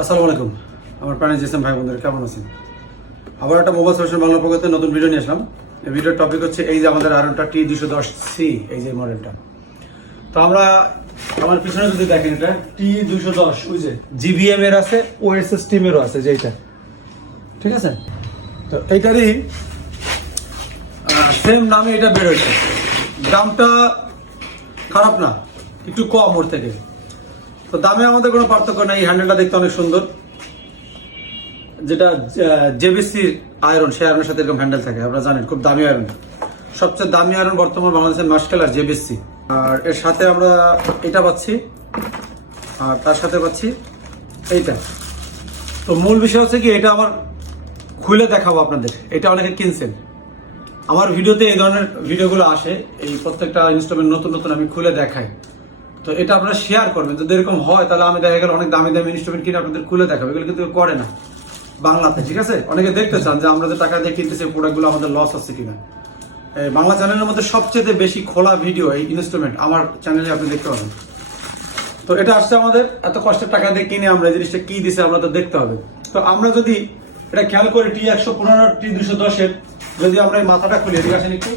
আসসালামু আলাইকুম আমার প্রাণী জিসেম ভাই বন্ধুরা কেমন আছেন? আবার একটা মোবাইল সলিউশন বাংলা পক্ষতে নতুন ভিডিও নিয়ে আসলাম। এই ভিডিওর টপিক হচ্ছে এই যে আমাদের আয়রনটা T210C, এই যে মডেলটা। তো আমরা আমার পিছনে যদি দেখেন এটা T210, ওই যে জিবিএম এর আছে, ওএসএস টিমেরও আছে, যে এটা ঠিক আছে। তো এইটারই সেম নামে এটা বের হয়েছে। দামটা খারাপ না, একটু কম ওর থেকে। তো দামে আমাদের কোনো পার্থক্য নেই। এই হ্যান্ডেলটা দেখতে অনেক সুন্দর, যেটা জেবিসির আয়রন, সে আয়রনের সাথে এরকম হ্যান্ডেল থাকে, আপনারা জানেন খুব দামি আয়রন। সবচেয়ে দামি আয়রন বর্তমান বাংলাদেশের মাস্কেলার জেবিসি। আর এর সাথে আমরা এটা পাচ্ছি, আর তার সাথে পাচ্ছি এইটা। তো মূল বিষয় হচ্ছে কি, এটা আমার খুলে দেখাবো আপনাদের। এটা অনেকে কিনছেন, আমার ভিডিওতে এই ধরনের ভিডিওগুলো আসে, এই প্রত্যেকটা ইনস্ট্রুমেন্ট নতুন নতুন আমি খুলে দেখাই। তো এটা আপনারা শেয়ার করবেন, যদি এরকম হয় তাহলে আমি দেখা গেল অনেক দামি দামি ইনস্ট্রুমেন্ট কিনে আপনাদের খুলে দেখাবো। এগুলো কিন্তু করে না বাংলাতে, ঠিক আছে? অনেকে দেখতে চান যে আমরা যে টাকা দিয়ে কিনতেছি প্রোডাক্টগুলো আমাদের লস হচ্ছে কিনা। বাংলা চ্যানেলের মধ্যে সবচেয়ে বেশি খোলা ভিডিও এই ইনস্ট্রুমেন্ট আমার চ্যানেলে আপনি দেখতে পাবেন। তো এটা আসছে আমাদের এত কষ্টের টাকা দিয়ে কিনে, আমরা এই জিনিসটা কি দিছে আমরা তো দেখতে হবে। তো আমরা যদি এটা খেয়াল করি T115 T210 এর, যদি আমরা এই মাথাটা খুলি, এদিকে আসেন একটু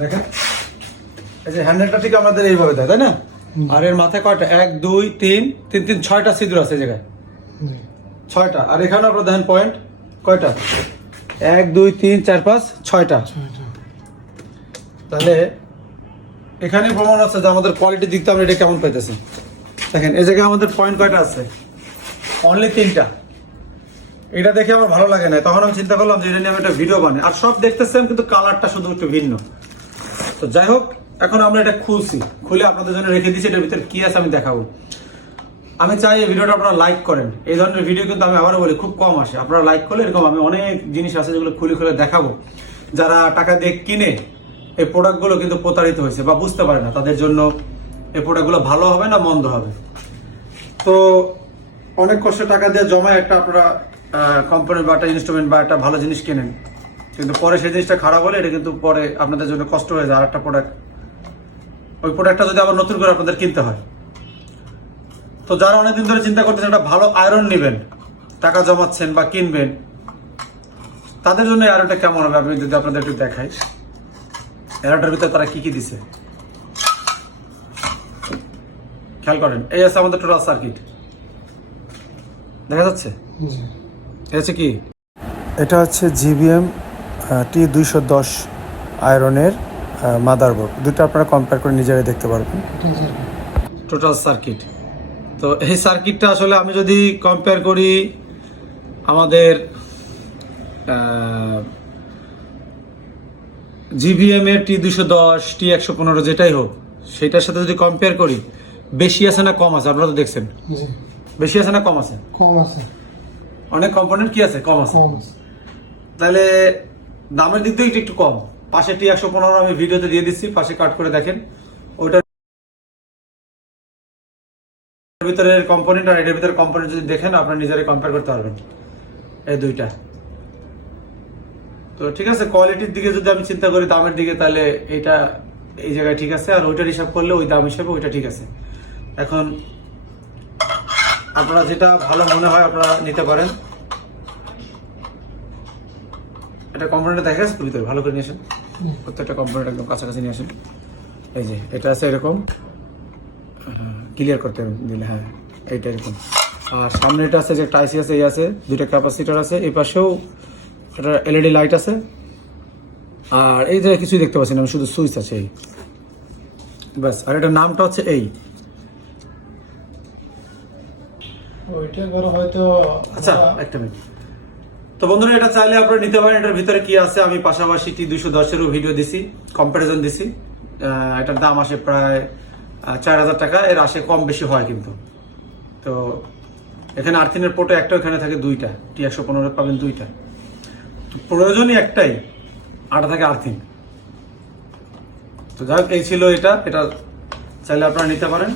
দেখেন, এই যে হ্যান্ডেলটা ঠিক আমাদের এইভাবে দেয়, তাই না? আর এর মাথায় কয়টা, 1 2 3 3 3 6টা ছিদ্র আছে এই জায়গায়, 6টা। আর এখানে আপনারা দেখেন পয়েন্ট কয়টা, 1 2 3 4 5 6টা। তাহলে এখানে প্রমাণ আছে যে আমাদের কোয়ালিটি দিকতে আমরা এটা কেমন পাইতেছি। দেখেন এই জায়গায় আমাদের পয়েন্ট কয়টা আছে, অনলি 3টা। এটা দেখে আমার ভালো লাগে না, তখন আমি চিন্তা করলাম যে এটা নিয়ে আমি একটা ভিডিও বানাই। আর সব দেখতে সেম, কিন্তু কালারটা শুধু একটু ভিন্ন। তো যাই হোক, এখন আমরা এটা খুলছি, খুলে আপনাদের জন্য রেখে দিচ্ছি। এটার ভিতরে কি আছে আমি দেখাবো। আমি চাই এই ভিডিওটা আপনারা লাইক করেন। এই ধরনের ভিডিও কিন্তু আমি আবারও বলি খুব কম আসে। আপনারা লাইক করলে এরকম আমি অনেক জিনিস আছে যেগুলো খুলে খুলে দেখাবো। যারা টাকা দিয়ে কিনে এই প্রোডাক্টগুলো কিন্তু প্রতারিত হয়েছে বা বুঝতে পারে না, তাদের জন্য এই প্রোডাক্টগুলো ভালো হবে না মন্দ হবে। তো অনেক কষ্ট টাকা দিয়ে জমা একটা আপনারা কোম্পানির বা একটা ইনস্ট্রুমেন্ট বা একটা ভালো জিনিস কেনেন, কিন্তু পরে সেই জিনিসটা খারাপ হলে এটা কিন্তু পরে আপনাদের জন্য কষ্ট হয়ে যায়। আর একটা প্রোডাক্ট, ওই প্রোডাক্টটা যদি আবার নতুন করে আপনাদের কিনতে হয়। তো যারা অনেকদিন ধরে চিন্তা করতেছেন একটা ভালো আয়রন নেবেন, টাকা জমাচ্ছেন বা কিনবেন, তাদের জন্য আয়রনটা কেমন হবে আমি যদি আপনাদের একটু দেখাই। আয়রনটার ভিতরে তারা কি কি দিছে খেয়াল করেন। এই আছে আমাদের টোটাল সার্কিট, দেখা যাচ্ছে? এটা কি, এটা হচ্ছে জিবিএম T210 আয়রনের মাদারবোর্ড। দুটো আপনারা কম্পেয়ার করে নিজেরাই দেখতে পারবেন, টোটাল সার্কিট। তো এই সার্কিটটা আসলে আমি যদি কম্পেয়ার করি আমাদের জিবিএম এর T210 T115 যেটাই হোক, সেটার সাথে যদি কম্পেয়ার করি, বেশি আছে না কম আছে? আপনারা তো দেখছেন, বেশি আছে না কম আছে? কম আছে। অনেক কম্পোনেন্ট কি আছে, কম আছে। তাহলে দামের দিক থেকে একটু কম। পাশে T115 আমি ভিডিওতে দিয়ে দিচ্ছি, পাশে কাট করে দেখেন। ওইটার ভিতরের কম্পোনেন্ট আর এটার ভিতরে কম্পোনেন্ট যদি দেখেন, আপনারা নিজেরাই কম্পেয়ার করতে পারবেন এই দুইটা। তো ঠিক আছে, কোয়ালিটির দিকে যদি আমি চিন্তা করি দামের দিকে, তাহলে এটা এই জায়গায় ঠিক আছে। আর ওইটার হিসাব করলে ওই দাম হিসাবে ওইটা ঠিক আছে। এখন আপনারা যেটা ভালো মনে হয় আপনারা নিতে পারেন। এটা কম্পোনেন্টটা দেখা যাচ্ছে ভিতরে, ভালো করে নিয়ে আসেন। প্রত্যেকটা কম্পোনেন্ট একদম কাছাকাছি নিয়ে আসেন। এই যে এটা আছে এরকম, ক্লিয়ার করতে দিলে, হ্যাঁ এইটা এরকম। আর সামনে এটা আছে যে একটা আইসি আছে, এই আছে, দুইটা ক্যাপাসিটর আছে, এই পাশেও একটা এলইডি লাইট আছে। আর এই জায়গায় কিছুই দেখতে পাচ্ছি না, আমি শুধু সুইচ আছে এই ব্যাস। আর এটার নামটা হচ্ছে এই। ওইটা করে হয়তো, আচ্ছা একটা মিনিট। তো বন্ধুরা, এটা চাইলে আপনারা নিতে পারেন। এটার ভিতরে কি আছে আমি পাশাপাশি T210 এরও ভিডিও দিছি, কম্পারিজন দিছি। এটার দাম আসে প্রায় 4000 টাকা, এর আসে কম বেশি হয় কিন্তু। তো এখানে আর্থিনের পোর্টে একটা, এখানে থাকে দুইটা। T115 পাবেন দুইটা, প্রয়োজনই একটাই, আটা থাকে আর্থিং। তো যাই হোক, এই ছিল এটা। এটা চাইলে আপনারা নিতে পারেন।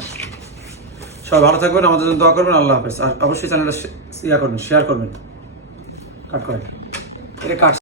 সবাই ভালো থাকবেন, আমাদের জন্য দোয়া করবেন। আল্লাহ হাফেজ। আর অবশ্যই চ্যানেলটা শেয়ার করবেন। কাট করেন, এটা কাট।